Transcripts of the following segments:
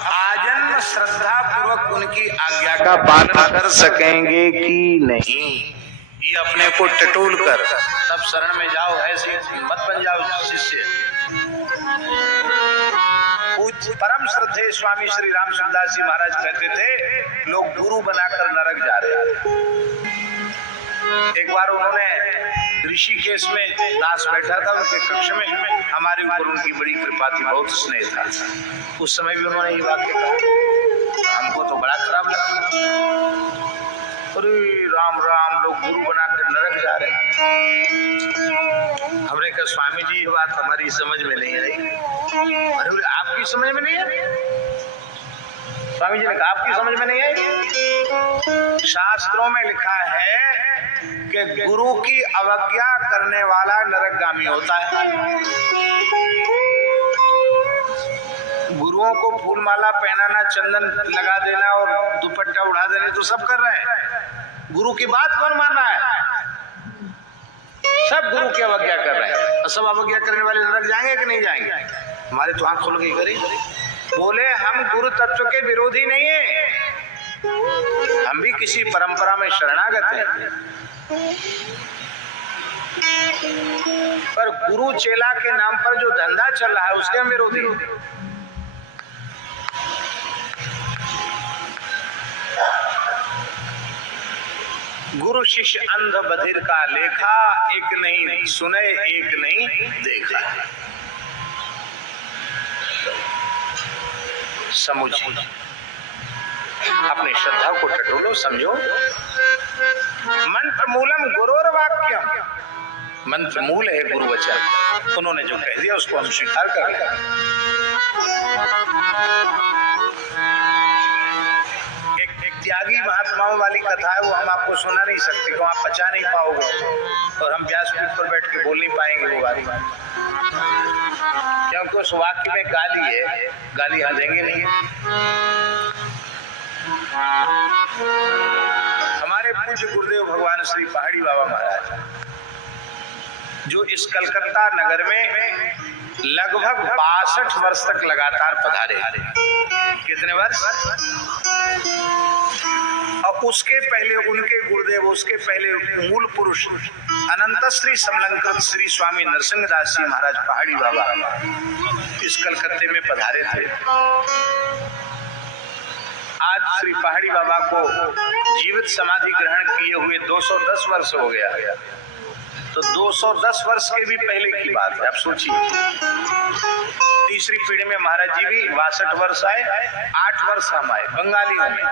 आजन्म श्रद्धा पूर्वक उनकी आज्ञा का पालन कर सकेंगे कि नहीं, ये अपने को टटोल कर तब शरण में जाओ, ऐसे मत बन जाओ शिष्य। परम श्रद्धेय स्वामी श्री राम सुखदास जी महाराज कहते थे, लोग गुरु बनाकर नरक जा रहे हैं। एक बार उन्होंने ऋषिकेश में दास बैठा था उनके कक्ष में, हमारे ऊपर उनकी बड़ी कृपा थी, बहुत स्नेह था। उस समय भी उन्होंने ये वाक्य कहा, हमको तो बड़ा खराब लगा, अरे राम राम, लोग गुरु बनाकर नरक जा रहे हैं। हमने कहा स्वामी जी ये बात हमारी समझ में नहीं आई। अरे आपकी समझ में नहीं आई? स्वामी जी ने कहा आपकी समझ में नहीं आई? शास्त्रों में लिखा है कि गुरु की अवज्ञा करने वाला नरकगामी होता है। गुरुओं को फूल माला पहनाना, चंदन लगा देना और दुपट्टा उड़ा देने तो सब कर रहे हैं, गुरु की बात कौन मान रहा है? सब गुरु की अवज्ञा कर रहे हैं, और सब अवज्ञा करने वाले नरक जाएंगे कि नहीं जाएंगे? हमारे तो आंख खुल गई। करी बोले हम गुरु तत्व के विरोधी नहीं है, हम भी किसी परंपरा में शरणागत हैं, पर गुरु चेला के नाम पर जो धंधा चल रहा है उसके हम विरोधी। गुरु शिष्य अंध बधिर का लेखा, एक नहीं सुने एक नहीं देखा। समझो, अपनी श्रद्धा को टटोलो, समझो। मंत्र मूलम गुरोर वाक्यम, मंत्र मूल है गुरु वचन। उन्होंने जो कह दिया उसको हम स्वीकार कर लिया। एक त्यागी महात्माओं वाली कथा है, वो हम आपको सुना नहीं सकते, क्यों आप पचा नहीं पाओगे, और हम व्यासपीठ पर बैठ के बोल नहीं पाएंगे वो वाली, क्योंकि उस वाक्य में गाली है, गाली यहाँ देंगे नहीं। हमारे पूज्य गुरुदेव भगवान श्री पहाड़ी बाबा महाराज, जो इस कलकत्ता नगर में लगभग 62 वर्ष तक लगातार पधारे। कितने वर्ष? और उसके पहले उनके गुरुदेव, उसके पहले मूल पुरुष अनंत श्री समलंकृत श्री स्वामी नरसिंहदास जी महाराज पहाड़ी बाबा इस कलकत्ते में पधारे थे। आज श्री पहाड़ी बाबा को जीवित समाधि ग्रहण किए हुए 210 वर्ष हो गया, तो 210 वर्ष के भी पहले की बात है। अब सोचिए, तीसरी पीढ़ी में महाराज जी भी 62 वर्ष आए, 8 वर्ष हम आए बंगालियों में।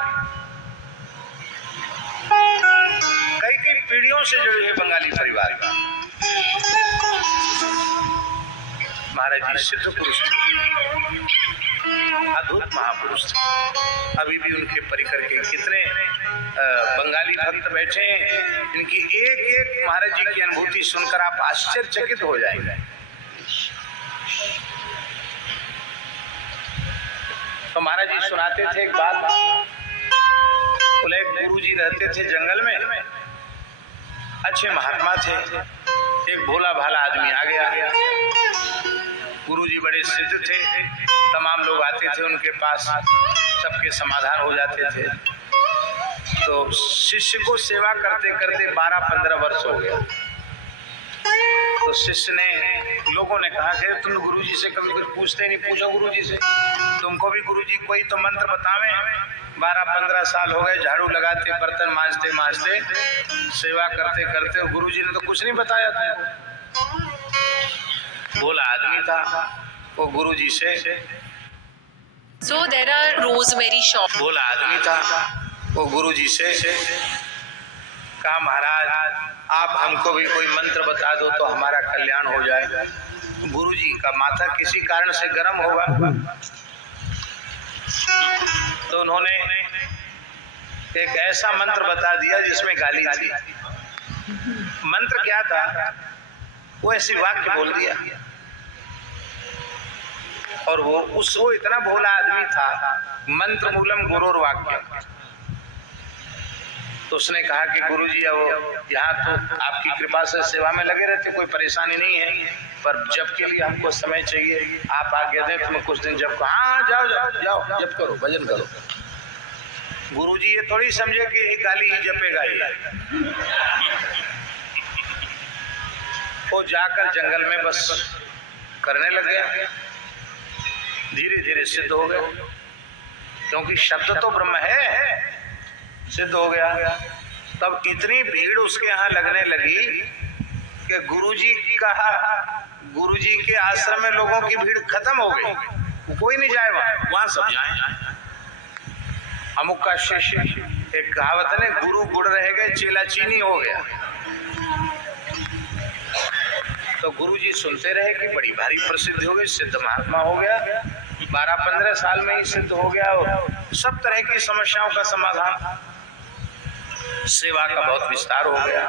कई कई पीढ़ियों से जुड़े हुए बंगाली परिवार में महाराज जी सिद्ध पुरुष थे, अद्भुत महापुरुष थे। अभी भी उनके परिकर के कितने बंगाली भक्त बैठे हैं, इनकी एक एक महाराज जी की अनुभूति सुनकर आप आश्चर्यचकित हो जाएंगे। तो महाराज जी सुनाते थे एक बात, बोले एक गुरु जी रहते थे जंगल में, अच्छे महात्मा थे। एक भोला भाला आदमी आ गया, गुरु जी बड़े सिद्ध थे, तमाम लोग आते थे उनके पास, सबके समाधान हो जाते थे। तो शिष्य को सेवा करते करते 12-15 वर्ष हो गया। तो शिष्य ने, लोगों ने कहा कि तुम गुरु जी से कभी कुछ पूछते नहीं, पूछो गुरु जी से, तुमको भी गुरु जी कोई तो मंत्र बतावे। 12-15 साल हो गए झाड़ू लगाते, बर्तन मांजते मांजते, सेवा करते करते, गुरु जी ने तो कुछ नहीं बताया था। भोला आदमी था वो, गुरु जी से So there are rosemary shops. भोला आदमी था वो, गुरु जी से कहा महाराज आप हमको भी कोई मंत्र बता दो तो हमारा कल्याण हो जाए। गुरु जी का माथा किसी कारण से गर्म होगा, तो उन्होंने एक ऐसा मंत्र बता दिया जिसमें गाली थी। मंत्र क्या था? वो ऐसी वाक्य बोल दिया, और वो इतना भोला आदमी था, मंत्र मूलम गुरोर वाक्य, तो उसने कहा कि गुरुजी अब यहाँ तो आपकी कृपा से सेवा में लगे रहते, कोई परेशानी नहीं है, पर जप के लिए हमको समय चाहिए, आप आज्ञा दें तो मैं कुछ दिन जप। हाँ जाओ जाओ जाओ, जप करो, भजन करो। गुरुजी ये थोड़ी समझे कि यही गाली ही जपेगा ही। वो जाकर जंगल में बस करने लग गया, धीरे धीरे सिद्ध हो गया, क्योंकि शब्द तो ब्रह्म है, सिद्ध हो गया। तब इतनी भीड़ उसके यहाँ लगने लगी कि गुरुजी के आश्रम में लोगों की भीड़ खत्म हो गई, कोई नहीं जाए वहां सब जाए। अमुक का शिष्य, एक कहावत है, गुरु गुड़ रह गए चेला चीनी हो गया। तो गुरुजी सुनते रहे कि बड़ी भारी प्रसिद्धि हो गई, सिद्ध महात्मा हो गया, 12-15 साल में ही सिद्ध हो गया और सब तरह की समस्याओं का समाधान, सेवा का बहुत विस्तार हो गया।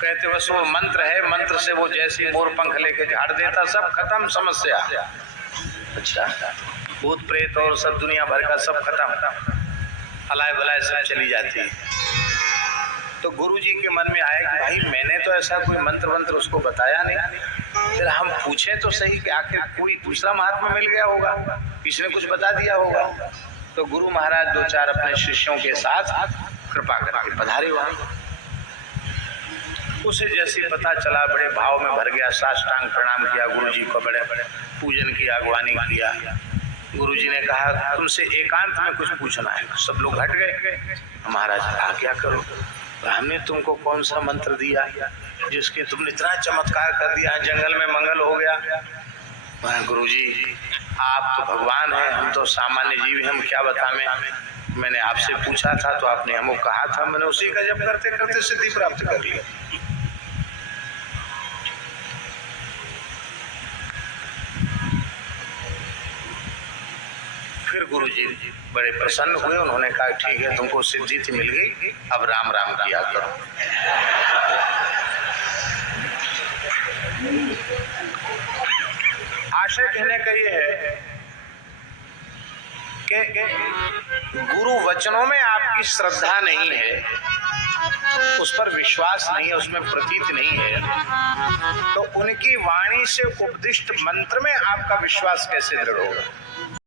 कहते बस वो मंत्र है, मंत्र से वो जैसे मोर पंख लेके झाड़ देता, सब खत्म समस्या। अच्छा, भूत प्रेत और सब दुनिया भर का सब खत्म, अलाय बलाय सब चली जाती। तो गुरुजी के मन में आया कि भाई मैंने तो ऐसा कोई मंत्र वंत्र उसको बताया नहीं, फिर हम पूछें तो सही कि आखिर कोई दूसरा महात्मा मिल गया होगा, किसी ने कुछ बता दिया होगा। तो गुरु महाराज 2-4 अपने शिष्यों के साथ कृपा करके पधारे वहां। उसे जैसे पता चला बड़े भाव में भर गया, साष्टांग प्रणाम किया गुरुजी को, बड़े बड़े पूजन की अगवानी किया। गुरुजी ने कहा तुमसे एकांत में कुछ पूछना है। सब लोग हट गए। महाराज कहा क्या करो? हमने तुमको कौन सा मंत्र दिया जिसके तुमने इतना चमत्कार कर दिया, जंगल में मंगल हो गया। गुरुजी आप तो भगवान हैं, हम तो सामान्य जीव हैं, हम क्या बताएं। मैंने आपसे पूछा था तो आपने हमको कहा था, मैंने उसी का जप करते करते सिद्धि प्राप्त कर ली। फिर गुरुजी बड़े प्रसन्न हुए, उन्होंने कहा ठीक है तुमको सिद्धि थी मिल गई, अब राम राम किया करो। आशय कहने का ये है कि गुरु वचनों में आपकी श्रद्धा नहीं है, उस पर विश्वास नहीं है, उसमें प्रतीत नहीं है, तो उनकी वाणी से उपदिष्ट मंत्र में आपका विश्वास कैसे दृढ़ होगा?